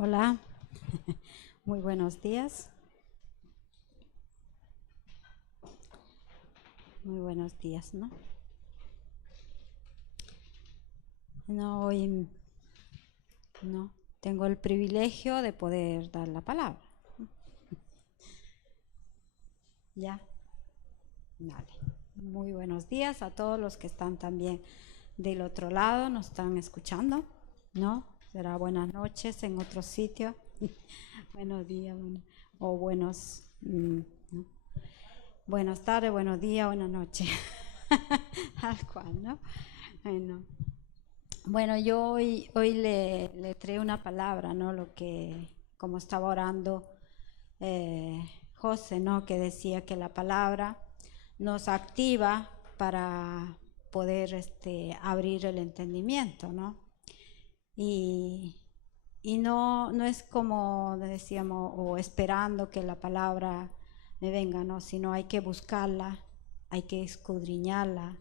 Hola, muy buenos días. Muy buenos días, ¿no? No, hoy no tengo el privilegio de poder dar la palabra. Ya, vale. Muy buenos días a todos los que están también del otro lado, nos están escuchando, ¿no? Será buenas noches en otro sitio. Buenos días, o buenos, ¿no? Buenas tardes, buenos días, buenas noches. Al cual, ¿no? Bueno. Bueno, yo hoy le trae una palabra, ¿no? Lo que, como estaba orando José, ¿no? Que decía que la palabra nos activa para poder abrir el entendimiento, ¿no? Y, y no es como decíamos, o esperando que la palabra me venga, ¿no? Sino hay que buscarla, hay que escudriñarla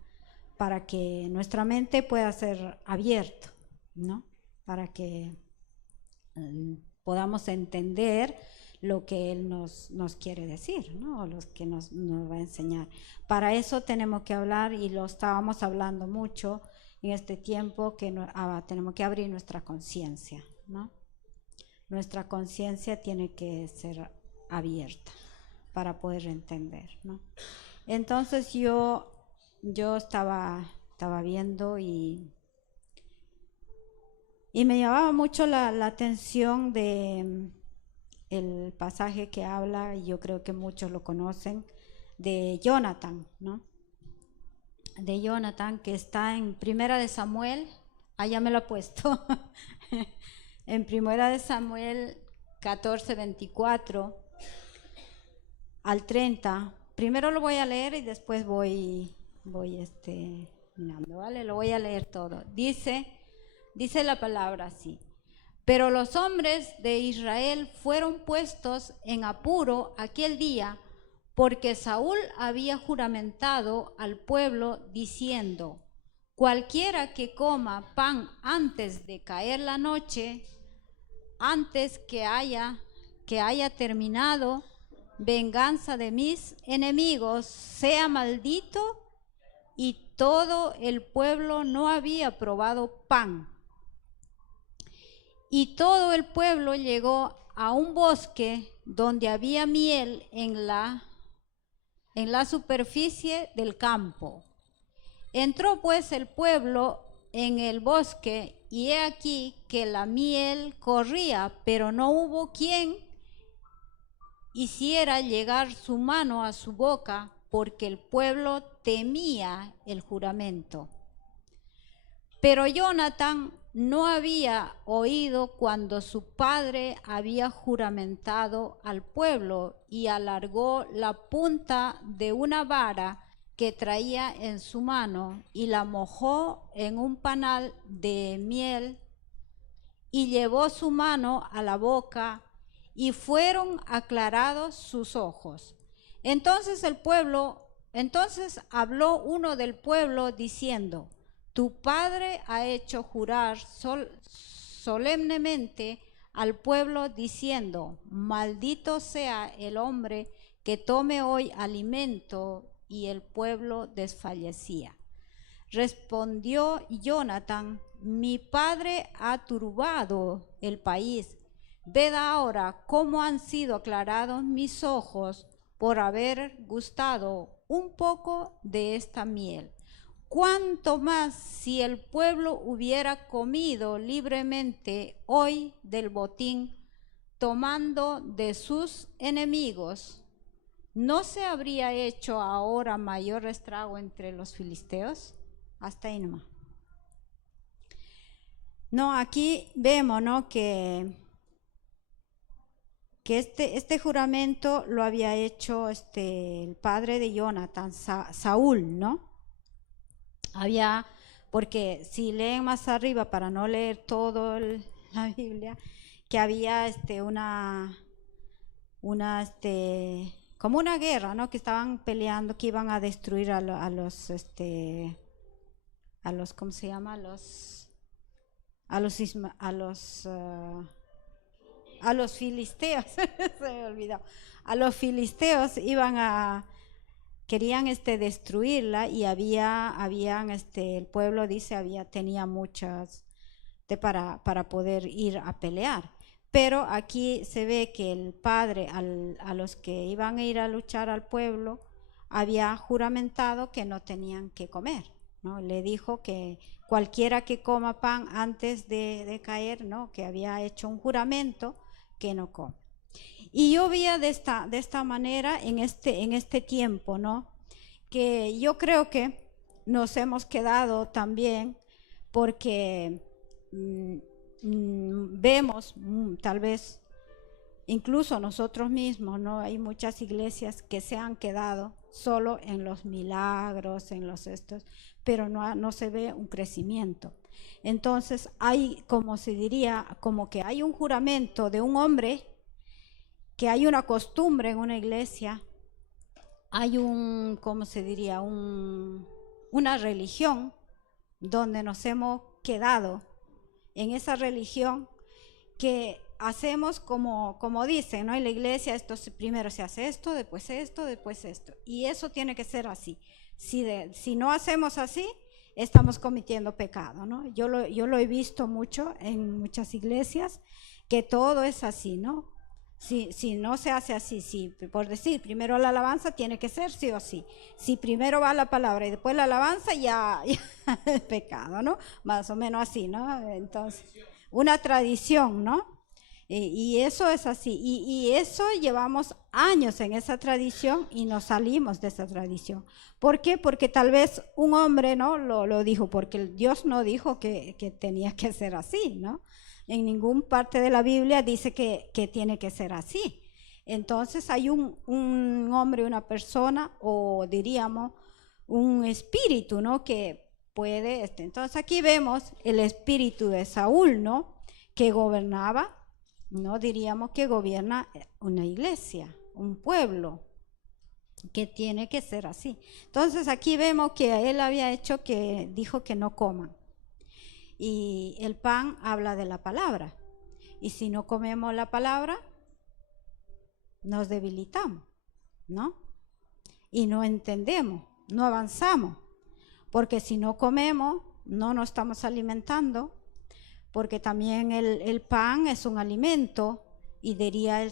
para que nuestra mente pueda ser abierta, ¿no? Para que podamos entender lo que Él nos quiere decir, ¿no? O lo que nos va a enseñar. Para eso tenemos que hablar, y lo estábamos hablando mucho en este tiempo, que tenemos que abrir nuestra conciencia, ¿no? Nuestra conciencia tiene que ser abierta para poder entender, ¿no? Entonces yo estaba viendo y me llamaba mucho la atención de el pasaje que habla, y yo creo que muchos lo conocen, de Jonathan, ¿no? De Jonathan, que está en Primera de Samuel, allá me lo he puesto, en Primera de Samuel 14:24 al 30. Primero lo voy a leer y después voy mirando, ¿vale? Lo voy a leer todo. Dice la palabra así: pero los hombres de Israel fueron puestos en apuro aquel día, porque Saúl había juramentado al pueblo diciendo: cualquiera que coma pan antes de caer la noche, antes que haya terminado venganza de mis enemigos, sea maldito. Y todo el pueblo no había probado pan. Y todo el pueblo llegó a un bosque donde había miel en la superficie del campo. Entró pues el pueblo en el bosque, y he aquí que la miel corría, pero no hubo quien hiciera llegar su mano a su boca, porque el pueblo temía el juramento. Pero Jonathan no había oído cuando su padre había juramentado al pueblo, y alargó la punta de una vara que traía en su mano y la mojó en un panal de miel, y llevó su mano a la boca, y fueron aclarados sus ojos. Entonces habló uno del pueblo diciendo: tu padre ha hecho jurar solemnemente al pueblo diciendo: maldito sea el hombre que tome hoy alimento. Y el pueblo desfallecía. Respondió Jonathan: mi padre ha turbado el país. Ved ahora cómo han sido aclarados mis ojos por haber gustado un poco de esta miel. Cuánto más si el pueblo hubiera comido libremente hoy del botín, tomando de sus enemigos, ¿no se habría hecho ahora mayor estrago entre los filisteos? Hasta ahí nomás. No, aquí vemos, ¿no? que este juramento lo había hecho el padre de Jonathan, Saúl, ¿no? Porque si leen más arriba, para no leer todo la Biblia, que había como una guerra, ¿no? Que estaban peleando, que iban a destruir a los, ¿cómo se llama? A los a los filisteos, se me olvidó, a los filisteos querían destruirla y el pueblo dice, tenía muchas para poder ir a pelear. Pero aquí se ve que el padre a los que iban a ir a luchar al pueblo había juramentado que no tenían que comer, ¿no? Le dijo que cualquiera que coma pan antes de caer, ¿no? Que había hecho un juramento que no come. Y yo veía de esta manera en este tiempo, ¿no? Que yo creo que nos hemos quedado también porque vemos tal vez incluso nosotros mismos, ¿no? Hay muchas iglesias que se han quedado solo en los milagros, en los pero no se ve un crecimiento. Entonces hay, como se diría, como que hay un juramento de un hombre, que hay una costumbre en una iglesia, hay ¿cómo se diría? Una religión donde nos hemos quedado en esa religión que hacemos como dicen, ¿no? En la iglesia primero se hace esto, después esto, después esto. Y eso tiene que ser así. Si no hacemos así, estamos cometiendo pecado, ¿no? Yo lo he visto mucho en muchas iglesias, que todo es así, ¿no? Si no se hace así, por decir, primero la alabanza tiene que ser sí o sí. Si primero va la palabra y después la alabanza, ya es pecado, ¿no? Más o menos así, ¿no? Entonces, una tradición, ¿no? Y eso es así. Y eso llevamos años en esa tradición y nos salimos de esa tradición. ¿Por qué? Porque tal vez un hombre, ¿no? Lo dijo, porque Dios no dijo que tenía que ser así, ¿no? En ninguna parte de la Biblia dice que tiene que ser así. Entonces hay un hombre, una persona, o diríamos un espíritu, ¿no? Que puede, entonces aquí vemos el espíritu de Saúl, ¿no? Que gobernaba, no diríamos que gobierna una iglesia, un pueblo, que tiene que ser así. Entonces aquí vemos que él dijo que no coman. Y el pan habla de la palabra. Y si no comemos la palabra, nos debilitamos, ¿no? Y no entendemos, no avanzamos. Porque si no comemos, no nos estamos alimentando. Porque también el pan es un alimento. Y diría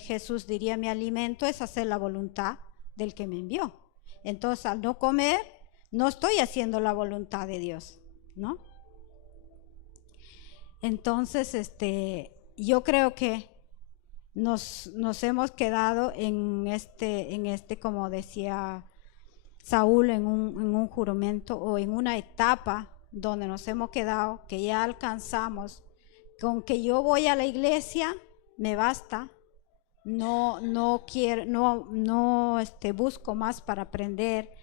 Jesús diría, mi alimento es hacer la voluntad del que me envió. Entonces, al no comer, no estoy haciendo la voluntad de Dios, ¿no? Entonces, yo creo que nos hemos quedado en como decía Saúl, en un juramento o en una etapa donde nos hemos quedado, que ya alcanzamos, con que yo voy a la iglesia, me basta, no quiero, no busco más para aprender,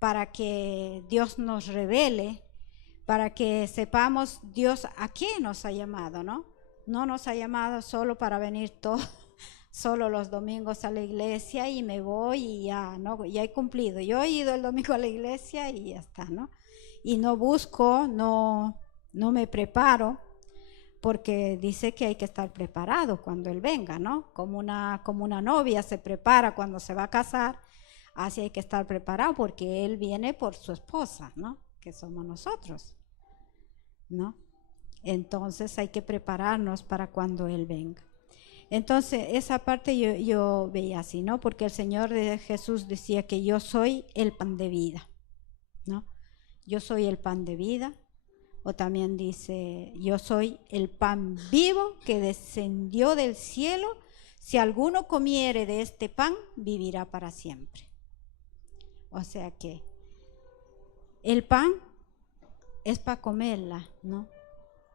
para que Dios nos revele, para que sepamos Dios a qué nos ha llamado, ¿no? No nos ha llamado solo para venir solo los domingos a la iglesia y me voy y ya, ¿no? Ya he cumplido. Yo he ido el domingo a la iglesia y ya está, ¿no? Y no busco, no me preparo, porque dice que hay que estar preparado cuando Él venga, ¿no? Como una novia se prepara cuando se va a casar, así hay que estar preparado porque Él viene por su esposa, ¿no? Que somos nosotros, ¿no? Entonces hay que prepararnos para cuando Él venga. Entonces esa parte yo veía así, ¿no? Porque el Señor Jesús decía que yo soy el pan de vida, ¿no? Yo soy el pan de vida. O también dice, yo soy el pan vivo que descendió del cielo. Si alguno comiere de este pan, vivirá para siempre. O sea que el pan es para comerla, ¿no?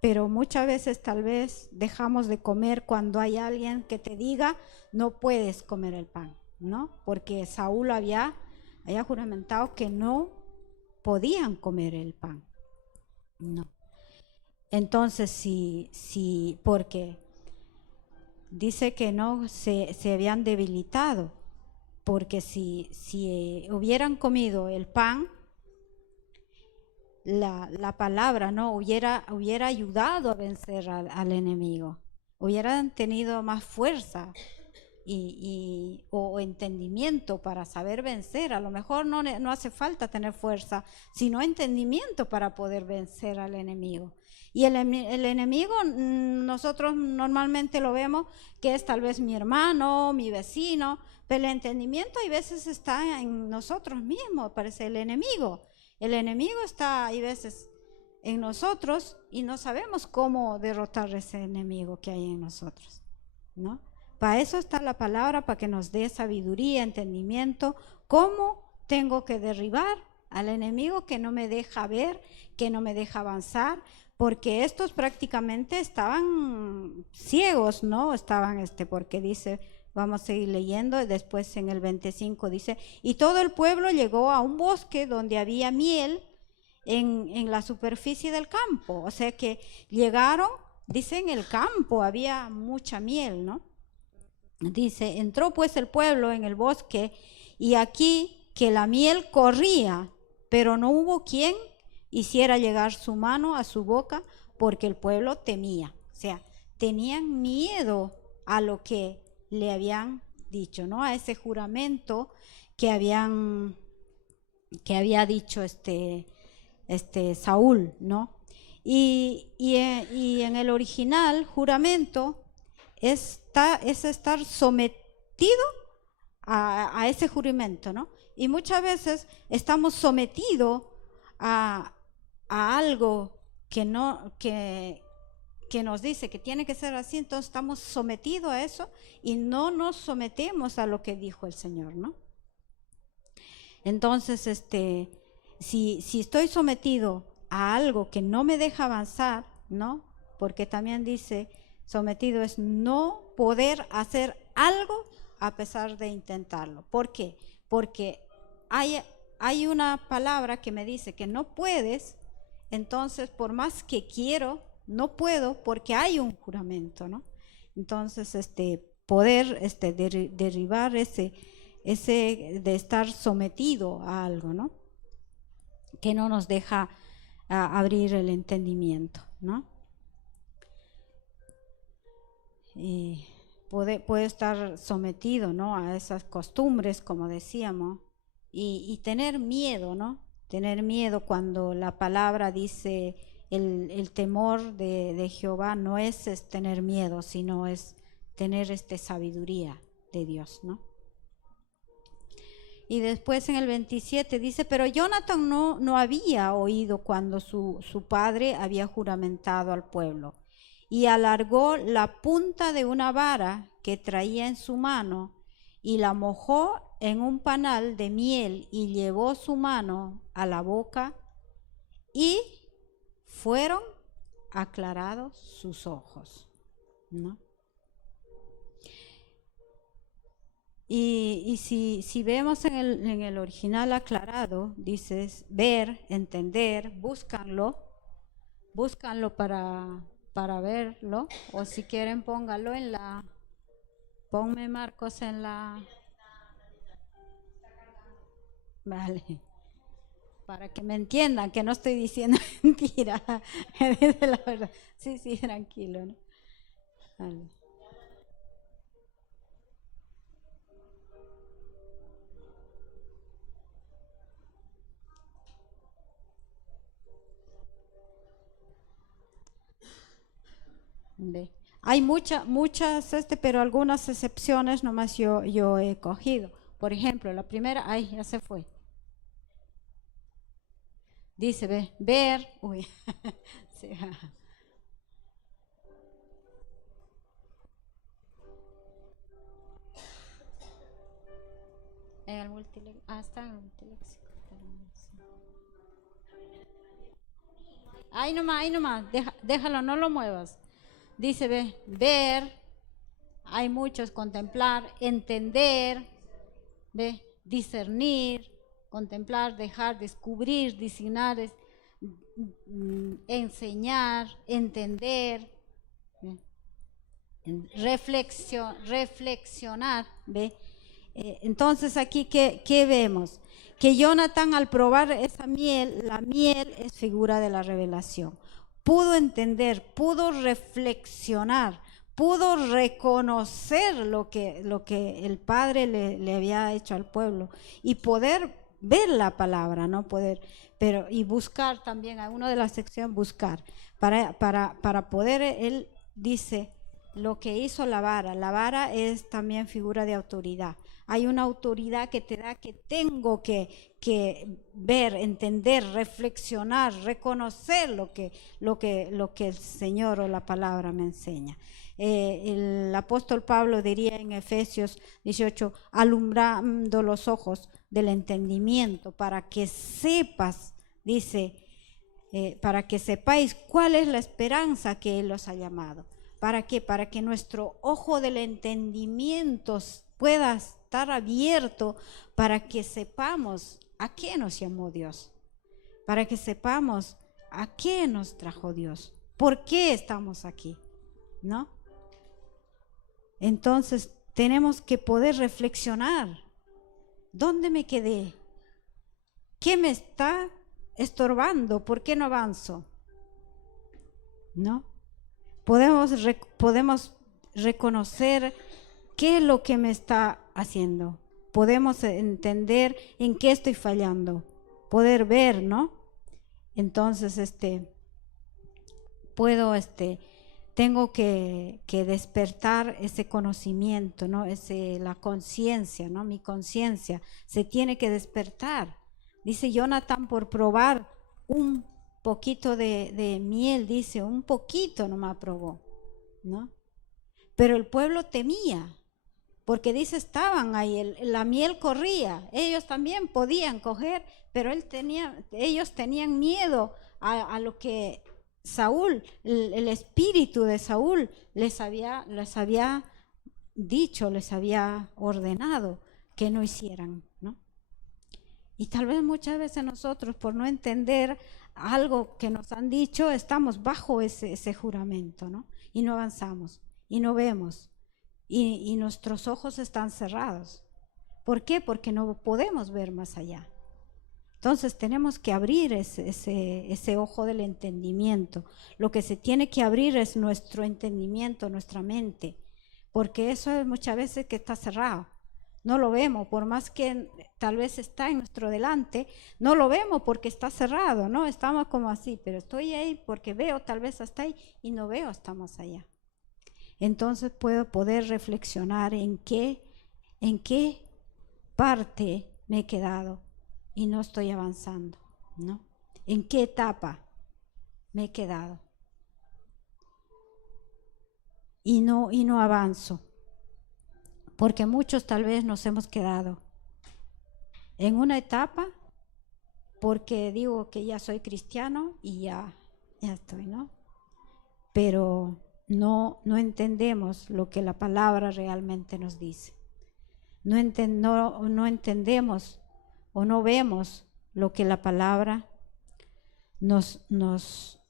Pero muchas veces tal vez dejamos de comer cuando hay alguien que te diga, no puedes comer el pan, ¿no? Porque Saúl había juramentado que no podían comer el pan. No. Entonces, sí, porque dice que no se habían debilitado, porque si hubieran comido el pan, la palabra no hubiera ayudado a vencer al enemigo. hubieran tenido más fuerza o entendimiento para saber vencer. A lo mejor no hace falta tener fuerza, sino entendimiento para poder vencer al enemigo. Y el enemigo nosotros normalmente lo vemos que es tal vez mi hermano, mi vecino, pero el entendimiento hay veces está en nosotros mismos, parece el enemigo. El enemigo está hay veces en nosotros y no sabemos cómo derrotar ese enemigo que hay en nosotros, ¿no? Para eso está la palabra, para que nos dé sabiduría, entendimiento, cómo tengo que derribar al enemigo que no me deja ver, que no me deja avanzar, porque estos prácticamente estaban ciegos, ¿no? Estaban, porque dice, vamos a seguir leyendo, después en el 25 dice, y todo el pueblo llegó a un bosque donde había miel en la superficie del campo, o sea que llegaron, dice, en el campo había mucha miel, ¿no? Dice, entró pues el pueblo en el bosque y aquí que la miel corría, pero no hubo quien hiciera llegar su mano a su boca porque el pueblo temía. O sea, tenían miedo a lo que le habían dicho, ¿no? A ese juramento que había dicho Saúl, ¿no? Y en el original, juramento es estar sometido a ese juramento, ¿no? Y muchas veces estamos sometidos a algo que nos dice que tiene que ser así, entonces estamos sometidos a eso y no nos sometemos a lo que dijo el Señor, ¿no? Entonces, si estoy sometido a algo que no me deja avanzar, ¿no? Porque también dice, sometido es no poder hacer algo a pesar de intentarlo. ¿Por qué? Porque hay una palabra que me dice que no puedes, entonces por más que quiero, no puedo porque hay un juramento, ¿no? Entonces, poder derribar ese de estar sometido a algo, ¿no? Que no nos deja abrir el entendimiento, ¿no? Y puede estar sometido, ¿no? A esas costumbres, como decíamos, y tener miedo, ¿no? Tener miedo cuando la palabra dice el temor de Jehová no es tener miedo, sino es tener sabiduría de Dios, ¿no? Y después en el 27 dice, pero Jonathan no había oído cuando su padre había juramentado al pueblo. Y alargó la punta de una vara que traía en su mano y la mojó en un panal de miel y llevó su mano a la boca y fueron aclarados sus ojos, ¿no? Y si vemos en el original aclarado, dices ver, entender, búscanlo para verlo, o si quieren póngalo ponme Marcos en la, vale, para que me entiendan que no estoy diciendo mentira, es la verdad, sí, tranquilo, ¿no? Vale. Hay muchas, pero algunas excepciones nomás yo he cogido. Por ejemplo, la primera, ya se fue. Dice, ver, uy. Sí. En el multiléxico, está en el multiléxico. Ahí nomás, déjalo, no lo muevas. Dice, ver, hay muchos, contemplar, entender, discernir, contemplar, dejar, descubrir, designar, enseñar, entender, reflexionar, entonces aquí, ¿qué vemos? Que Jonathan, al probar esa miel, la miel es figura de la revelación. Pudo entender, pudo reflexionar, pudo reconocer lo que el Padre le había hecho al pueblo y poder ver la palabra, ¿no? Y buscar también, a una de las secciones, buscar, para poder, él dice, lo que hizo la vara es también figura de autoridad. Hay una autoridad que te da que tengo que ver, entender, reflexionar, reconocer lo que el Señor o la palabra me enseña. El apóstol Pablo diría en Efesios 18, alumbrando los ojos del entendimiento, para que sepas, dice, para que sepáis cuál es la esperanza que Él os ha llamado. ¿Para qué? Para que nuestro ojo del entendimiento pueda estar abierto, para que sepamos a qué nos llamó Dios, para que sepamos a qué nos trajo Dios, por qué estamos aquí, ¿no? Entonces tenemos que poder reflexionar. ¿Dónde me quedé? ¿Qué me está estorbando? ¿Por qué no avanzo? ¿No? Podemos reconocer qué es lo que me está haciendo. Podemos entender en qué estoy fallando. Poder ver, ¿no? Entonces, tengo que despertar ese conocimiento, ¿no? La conciencia, ¿no? Mi conciencia se tiene que despertar. Dice Jonathan, por probar un poquito de miel, dice, un poquito nomás probó, ¿no? Pero el pueblo temía, porque dice, estaban ahí, la miel corría, ellos también podían coger, pero ellos tenían miedo a lo que Saúl, el espíritu de Saúl les había dicho, les había ordenado que no hicieran, ¿no? Y tal vez muchas veces nosotros, por no entender algo que nos han dicho, estamos bajo ese juramento, ¿no? Y no avanzamos, y no vemos, y nuestros ojos están cerrados. ¿Por qué? Porque no podemos ver más allá. Entonces tenemos que abrir ese ojo del entendimiento. Lo que se tiene que abrir es nuestro entendimiento, nuestra mente, porque eso es muchas veces que está cerrado. No lo vemos, por más que tal vez está en nuestro delante, no lo vemos porque está cerrado, ¿no? Estamos como así, pero estoy ahí porque veo tal vez hasta ahí y no veo hasta más allá. Entonces puedo poder reflexionar en qué parte me he quedado y no estoy avanzando, ¿no? ¿En qué etapa me he quedado? Y no avanzo. Porque muchos tal vez nos hemos quedado en una etapa porque digo que ya soy cristiano y ya estoy, ¿no? Pero no entendemos lo que la palabra realmente nos dice. No entendemos o no vemos lo que la palabra nos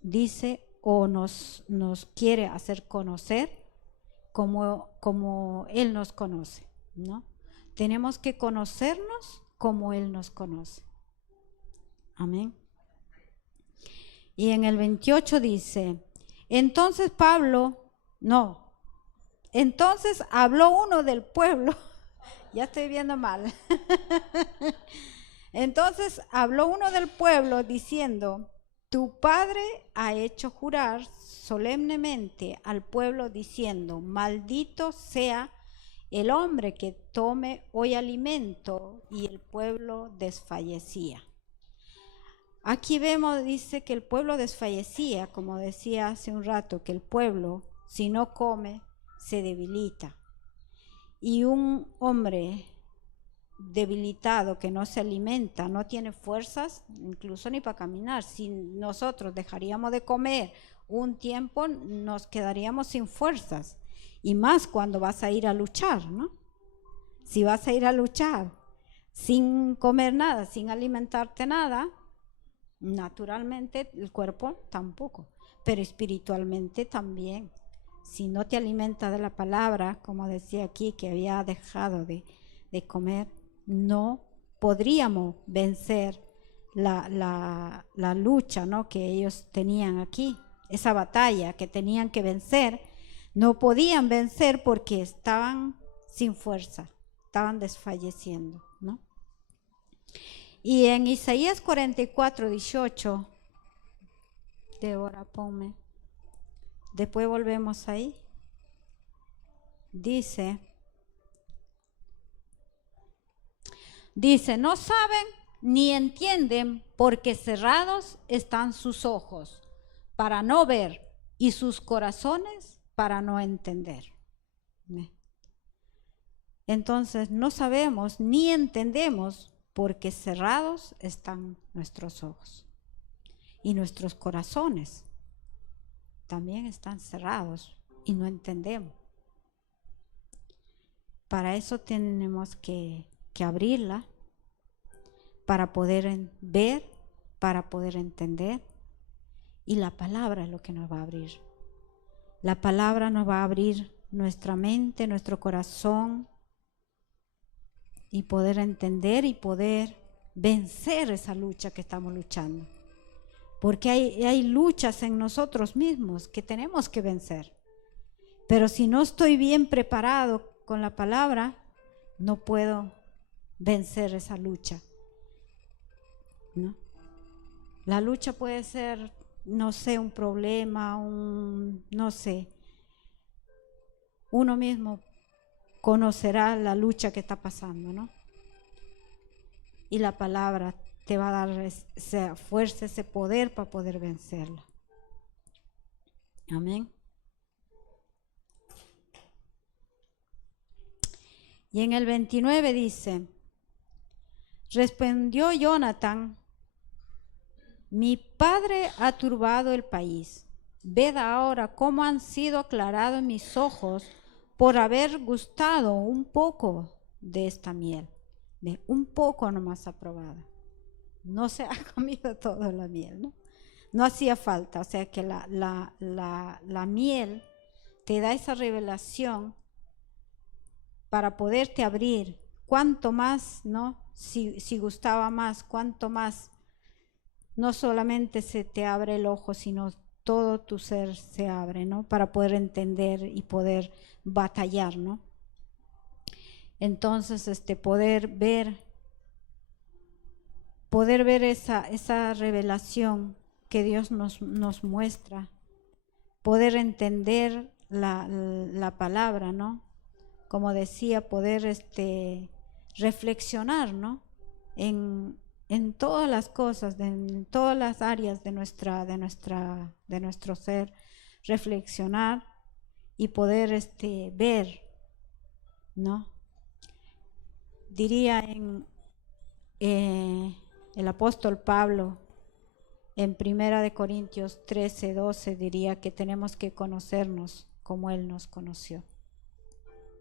dice o nos quiere hacer conocer como Él nos conoce, ¿no? Tenemos que conocernos como Él nos conoce. Amén. Y en el 28 dice, entonces habló uno del pueblo, ya estoy viendo mal. Entonces habló uno del pueblo diciendo, tu padre ha hecho jurar solemnemente al pueblo diciendo, maldito sea el hombre que tome hoy alimento, y el pueblo desfallecía. Aquí vemos, dice que el pueblo desfallecía, como decía hace un rato, que el pueblo, si no come, se debilita. Y un hombre debilitado que no se alimenta, no tiene fuerzas, incluso ni para caminar. Si nosotros dejaríamos de comer un tiempo, nos quedaríamos sin fuerzas. Y más cuando vas a ir a luchar, ¿no? Si vas a ir a luchar sin comer nada, sin alimentarte nada, naturalmente el cuerpo tampoco, pero espiritualmente también. Si no te alimentas de la palabra, como decía aquí, que había dejado de comer, no podríamos vencer la lucha, ¿no?, que ellos tenían aquí, esa batalla que tenían que vencer. No podían vencer porque estaban sin fuerza, estaban desfalleciendo, ¿no? Y en Isaías 44:18, Débora, ponme, después volvemos ahí, dice, no saben ni entienden porque cerrados están sus ojos para no ver y sus corazones para no entender. Entonces no sabemos ni entendemos porque cerrados están nuestros ojos y nuestros corazones también están cerrados y no entendemos. Para eso tenemos que abrirla, para poder ver, para poder entender. Y la palabra es lo que nos va a abrir. La palabra nos va a abrir nuestra mente, nuestro corazón, y poder entender y poder vencer esa lucha que estamos luchando. Porque hay luchas en nosotros mismos que tenemos que vencer. Pero si no estoy bien preparado con la palabra, no puedo vencer esa lucha, ¿no? La lucha puede ser, no sé, un problema, no sé. Uno mismo conocerá la lucha que está pasando, ¿no? Y la palabra te va a dar esa fuerza, ese poder para poder vencerla. Amén. Y en el 29 dice, respondió Jonatán, mi padre ha turbado el país. Ved ahora cómo han sido aclarados mis ojos por haber gustado un poco de esta miel, de un poco nomás aprobada. No se ha comido toda la miel, ¿no? No hacía falta, o sea que la miel te da esa revelación para poderte abrir. Cuanto más, ¿no? Si gustaba más, cuanto más, no solamente se te abre el ojo, sino todo tu ser se abre, ¿no? Para poder entender y poder batallar, ¿no? Entonces, poder ver esa revelación que Dios nos muestra, poder entender la palabra, ¿no? Como decía, poder reflexionar, ¿no? En todas las cosas, en todas las áreas de nuestro ser, reflexionar y poder ver, ¿no? Diría el apóstol Pablo en 1 Corintios 13:12 diría que tenemos que conocernos como Él nos conoció.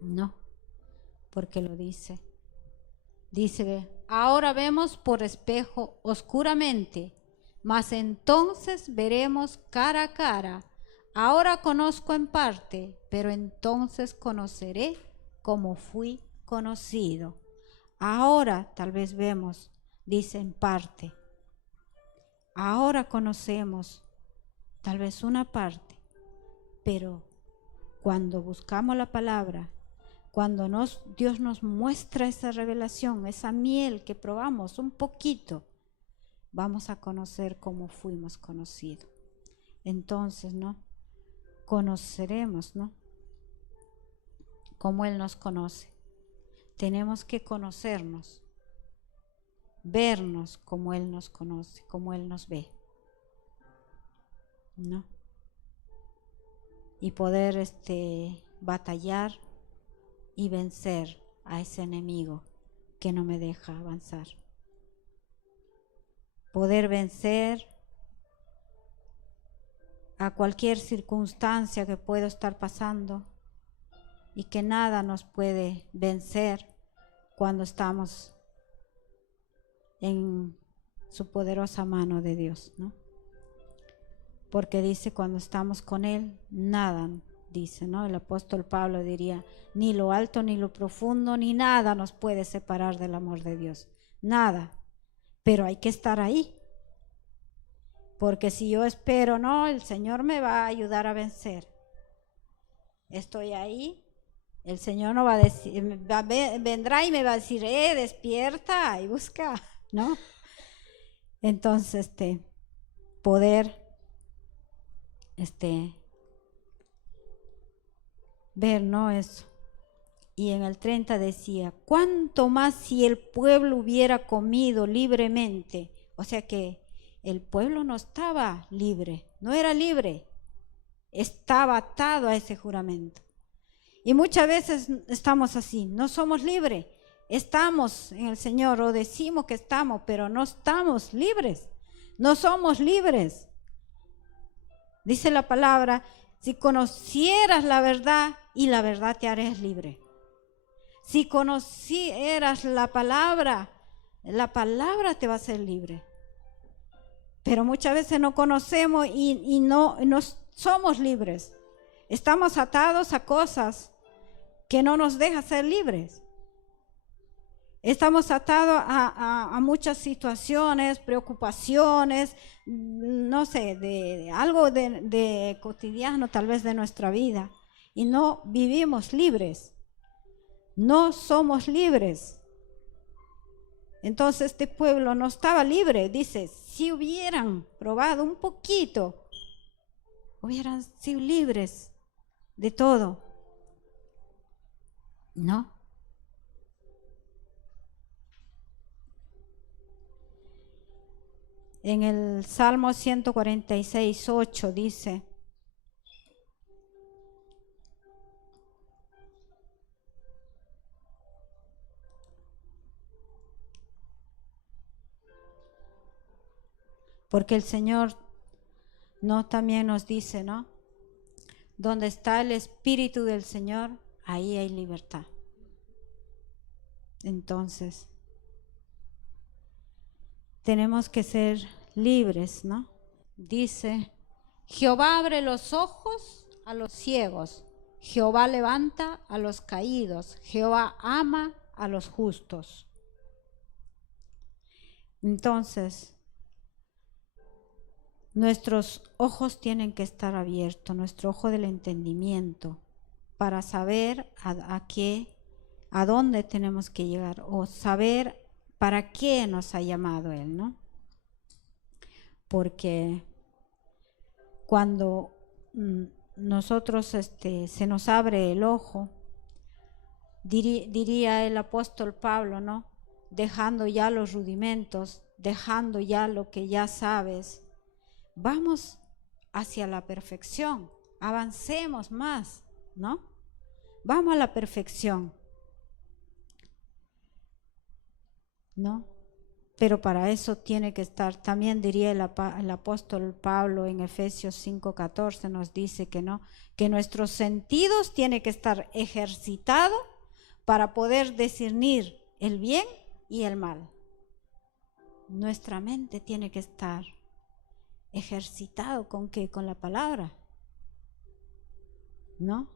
No, porque lo dice. Dice, ahora vemos por espejo oscuramente, mas entonces veremos cara a cara. Ahora conozco en parte, pero entonces conoceré como fui conocido. Ahora tal vez vemos, dice en parte. Ahora conocemos tal vez una parte, pero cuando buscamos la palabra, cuando Dios nos muestra esa revelación, esa miel que probamos un poquito, vamos a conocer cómo fuimos conocidos. Entonces, ¿no? Conoceremos, ¿no? Como Él nos conoce. Tenemos que conocernos, vernos como Él nos conoce, como Él nos ve, ¿no? Y poder batallar y vencer a ese enemigo que no me deja avanzar. Poder vencer a cualquier circunstancia que pueda estar pasando y que nada nos puede vencer cuando estamos en su poderosa mano de Dios, ¿no? Porque dice, cuando estamos con Él, nada, dice, ¿no? El apóstol Pablo diría, ni lo alto, ni lo profundo, ni nada nos puede separar del amor de Dios. Nada. Pero hay que estar ahí. Porque si yo espero, no, el Señor me va a ayudar a vencer. estoy ahí, el Señor no va a decir, vendrá y me va a decir, despierta y busca, ¿no? Entonces, poder, ver, ¿no? Eso. Y en el 30 decía, ¿cuánto más si el pueblo hubiera comido libremente? O sea que el pueblo no estaba libre, no era libre, estaba atado a ese juramento. Y muchas veces estamos así, no somos libres, estamos en el Señor o decimos que estamos, pero no estamos libres, no somos libres. Dice la palabra, si conocieras la verdad y la verdad te harías libre. Si conocieras la palabra te va a hacer libre. Pero muchas veces no conocemos y no somos libres. Estamos atados a cosas que no nos dejan ser libres. Estamos atados a muchas situaciones, preocupaciones, no sé, de algo de cotidiano tal vez de nuestra vida. Y no vivimos libres. No somos libres. Entonces este pueblo no estaba libre. Dice, si hubieran probado un poquito, hubieran sido libres de todo. ¿No? En el Salmo 146, 8 dice, porque el Señor no también nos dice, ¿no? Donde está el Espíritu del Señor, ahí hay libertad. Entonces, tenemos que ser libres, ¿no? Dice, Jehová abre los ojos a los ciegos, Jehová levanta a los caídos, Jehová ama a los justos. Entonces, nuestros ojos tienen que estar abiertos, nuestro ojo del entendimiento, para saber a dónde tenemos que llegar o saber para qué nos ha llamado Él, ¿no? Porque cuando nosotros se nos abre el ojo, diría el apóstol Pablo, ¿no? Dejando ya los rudimentos, dejando ya lo que ya sabes, vamos hacia la perfección, avancemos más, ¿no? Vamos a la perfección, ¿no? Pero para eso tiene que estar, también diría el apóstol Pablo en Efesios 5:14 nos dice que no, que nuestros sentidos tienen que estar ejercitados para poder discernir el bien y el mal. Nuestra mente tiene que estar ejercitado ¿con qué? Con la palabra, ¿no?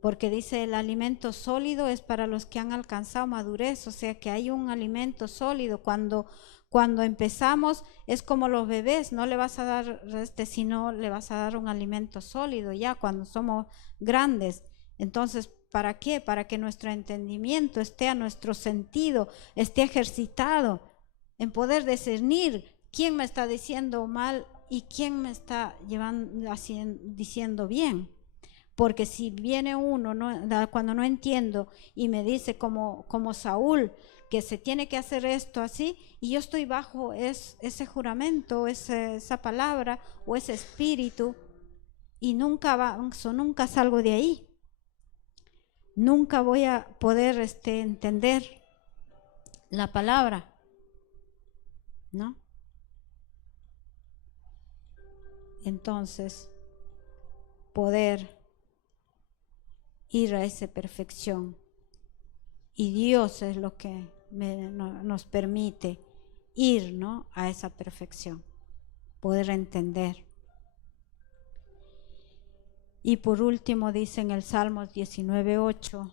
Porque dice el alimento sólido es para los que han alcanzado madurez, o sea que hay un alimento sólido. Cuando empezamos es como los bebés, no le vas a dar sino le vas a dar un alimento sólido ya cuando somos grandes. Entonces, ¿para qué? Para que nuestro entendimiento esté a nuestro sentido, esté ejercitado en poder discernir quién me está diciendo mal y quién me está diciendo bien. Porque si viene uno cuando no entiendo y me dice como Saúl que se tiene que hacer esto así y yo estoy bajo ese juramento, esa palabra o ese espíritu y nunca salgo de ahí. Nunca voy a poder entender la palabra, ¿no? Entonces, poder ir a esa perfección. Y Dios es lo que nos permite ir, ¿no? A esa perfección, poder entender. Y por último dice en el Salmos 19:8,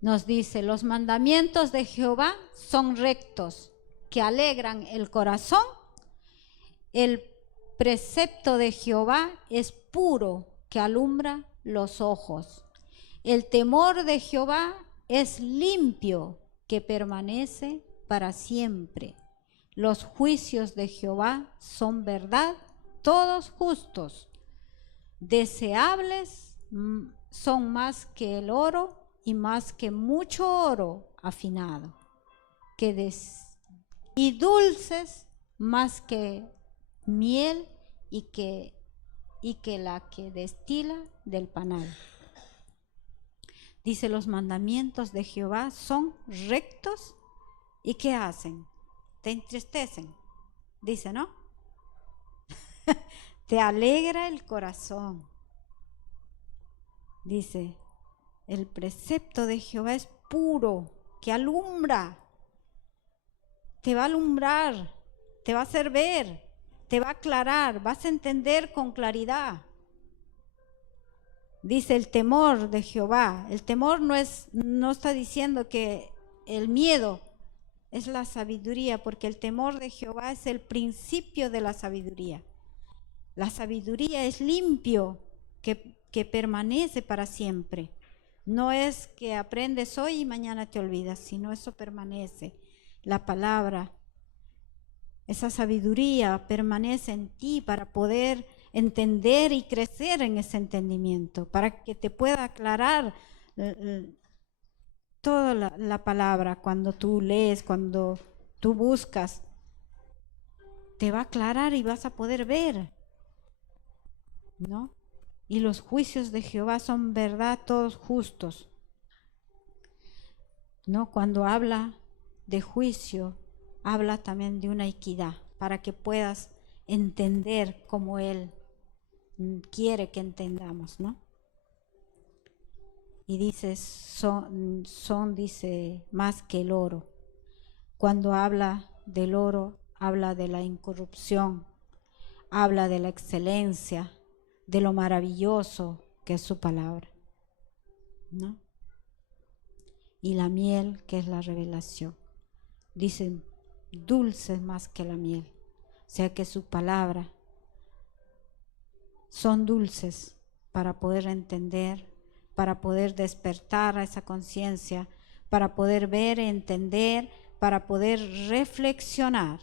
nos dice, los mandamientos de Jehová son rectos, que alegran el corazón. El precepto de Jehová es puro, que alumbra los ojos. El temor de Jehová es limpio, que permanece para siempre. Los juicios de Jehová son verdad, todos justos. Deseables son más que el oro y más que mucho oro afinado. Y dulces más que miel y que la que destila del panal. Dice, los mandamientos de Jehová son rectos. ¿Y qué hacen? Te entristecen. Dice, ¿no? Te alegra el corazón. Dice, el precepto de Jehová es puro, que alumbra. Te va a alumbrar, te va a hacer ver, te va a aclarar, vas a entender con claridad. Dice el temor de Jehová. El temor no está diciendo que el miedo es la sabiduría, porque el temor de Jehová es el principio de la sabiduría. La sabiduría es limpio, que permanece para siempre. No es que aprendes hoy y mañana te olvidas, sino eso permanece. La palabra, esa sabiduría permanece en ti para poder entender y crecer en ese entendimiento, para que te pueda aclarar toda la palabra. Cuando tú lees, cuando tú buscas, te va a aclarar y vas a poder ver, ¿no? Y los juicios de Jehová son verdad, todos justos, ¿no? Cuando habla de juicio, habla también de una equidad, para que puedas entender como Él quiere que entendamos, ¿no? Y dice, dice, más que el oro. Cuando habla del oro, habla de la incorrupción, habla de la excelencia, de lo maravilloso que es su palabra, ¿no? Y la miel, que es la revelación. Dicen, dulces más que la miel. O sea que su palabra son dulces para poder entender, para poder despertar a esa conciencia, para poder ver, entender, para poder reflexionar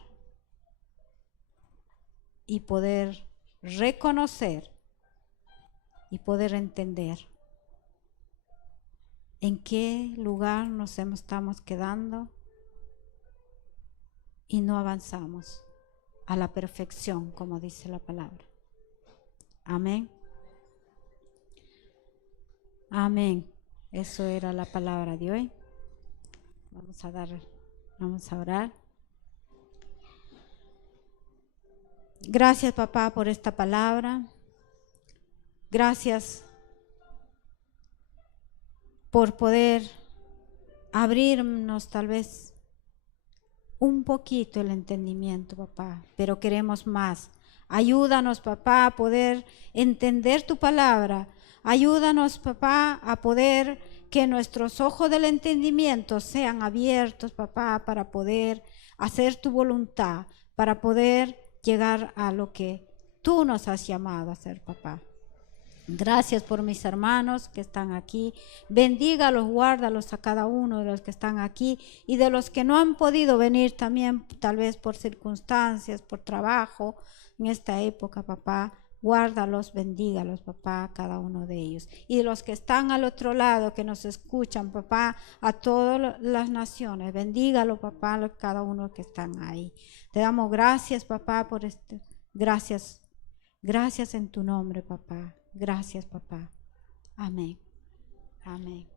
y poder reconocer y poder entender en qué lugar nos estamos quedando y no avanzamos a la perfección, como dice la palabra. Amén. Amén. Eso era la palabra de hoy. Vamos a orar. Gracias, papá, por esta palabra. Gracias por poder abrirnos tal vez un poquito el entendimiento, papá, pero queremos más. Ayúdanos, papá, a poder entender tu palabra. Ayúdanos, papá, a poder que nuestros ojos del entendimiento sean abiertos, papá, para poder hacer tu voluntad, para poder llegar a lo que tú nos has llamado a hacer, papá. Gracias por mis hermanos que están aquí. Bendígalos, guárdalos a cada uno de los que están aquí y de los que no han podido venir también, tal vez por circunstancias, por trabajo en esta época, papá. Guárdalos, bendígalos, papá, a cada uno de ellos. Y de los que están al otro lado, que nos escuchan, papá, a todas las naciones, bendígalo, papá, a cada uno que están ahí. Te damos gracias, papá, por esto. Gracias. Gracias en tu nombre, papá. Gracias, papá. Amén. Amén.